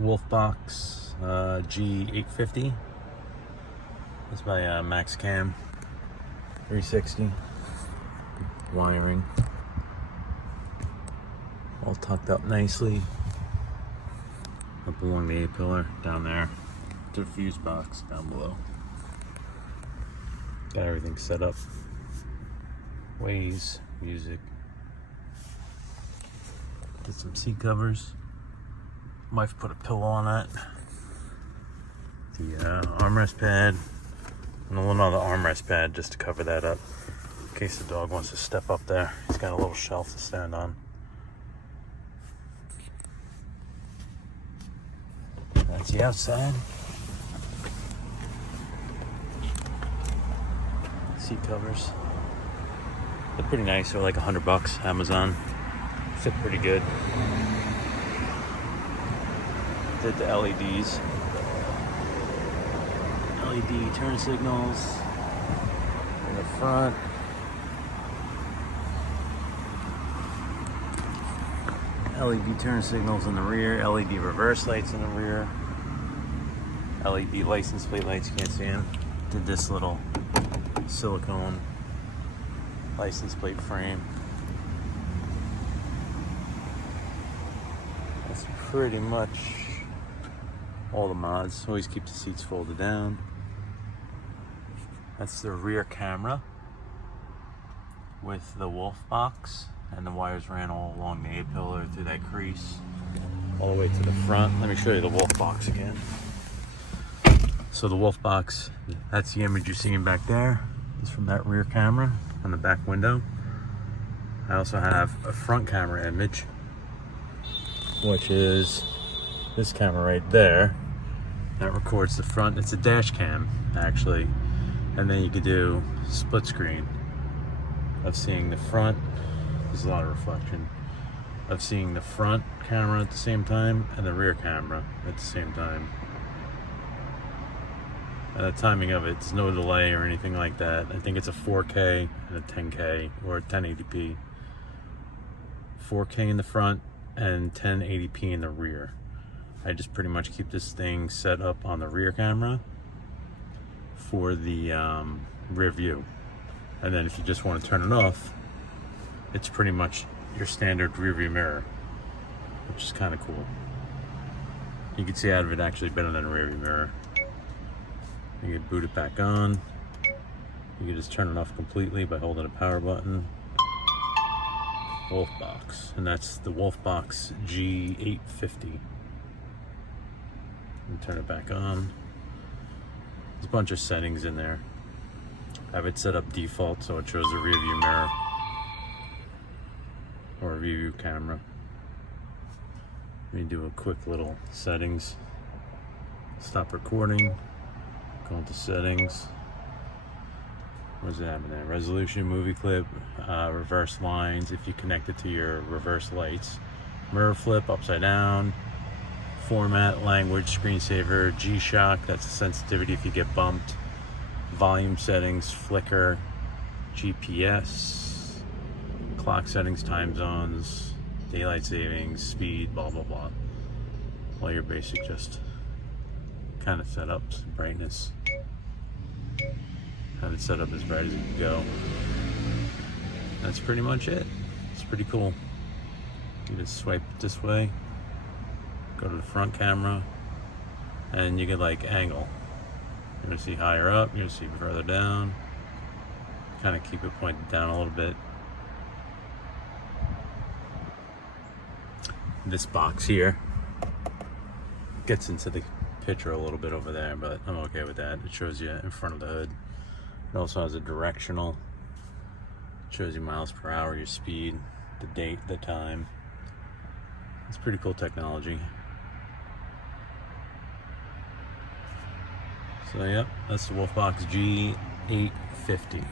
Wolfbox G850. That's my Max Cam 360. Wiring all tucked up nicely up along the A-pillar down there to the fuse box down below. Got everything set up. Waze, music. Get some seat covers. Wife put a pillow on that. The armrest pad. And another armrest pad just to cover that up in case the dog wants to step up there. He's got a little shelf to stand on. That's the outside. Seat covers. They're pretty nice. They're like $100 Amazon. Fit pretty good. Did the LEDs. LED turn signals in the front. LED turn signals in the rear. LED reverse lights in the rear. LED license plate lights, you can't see them. Did this little silicone license plate frame. That's pretty much all the mods. Always keep the seats folded down. That's the rear camera with the Wolfbox, and the wires ran all along the A-pillar through that crease all the way to the front. Let me show you the Wolfbox again. So the Wolfbox, that's the image you're seeing back there. It's from that rear camera on the back window. I also have a front camera image, which is this camera right there. That records the front. It's a dash cam, actually. And then you could do split screen of seeing the front. There's a lot of reflection. Of seeing the front camera at the same time and the rear camera at the same time. And the timing of it's no delay or anything like that. I think it's a 4K and a 10K or a 1080p. 4K in the front and 1080p in the rear. I just pretty much keep this thing set up on the rear camera for the rear view. And then if you just want to turn it off, it's pretty much your standard rear view mirror, which is kind of cool. You can see out of it actually better than a rear view mirror. You can boot it back on. You can just turn it off completely by holding a power button. Wolfbox, and that's the Wolfbox G850. And turn it back on. There's a bunch of settings in there. I have it set up default so it shows a rear view mirror or a rear view camera. Let me do a quick little settings. Stop recording. Go into settings. Where's it happening there? Resolution, movie clip, reverse lines if you connect it to your reverse lights. Mirror flip, upside down. Format, language, screensaver, G-Shock, that's the sensitivity if you get bumped. Volume settings, flicker, GPS, clock settings, time zones, daylight savings, speed, blah, blah, blah. All your basic just kind of setups, brightness. Have it set up as bright as it can go. That's pretty much it. It's pretty cool. You just swipe it this way, go to the front camera, and you get like angle. You're gonna see higher up, you're gonna see further down. Kind of keep it pointed down a little bit. This box here gets into the picture a little bit over there, but I'm okay with that. It shows you in front of the hood. It also has a directional. It shows you miles per hour, your speed, the date, the time. It's pretty cool technology. So yep, that's the Wolfbox G850.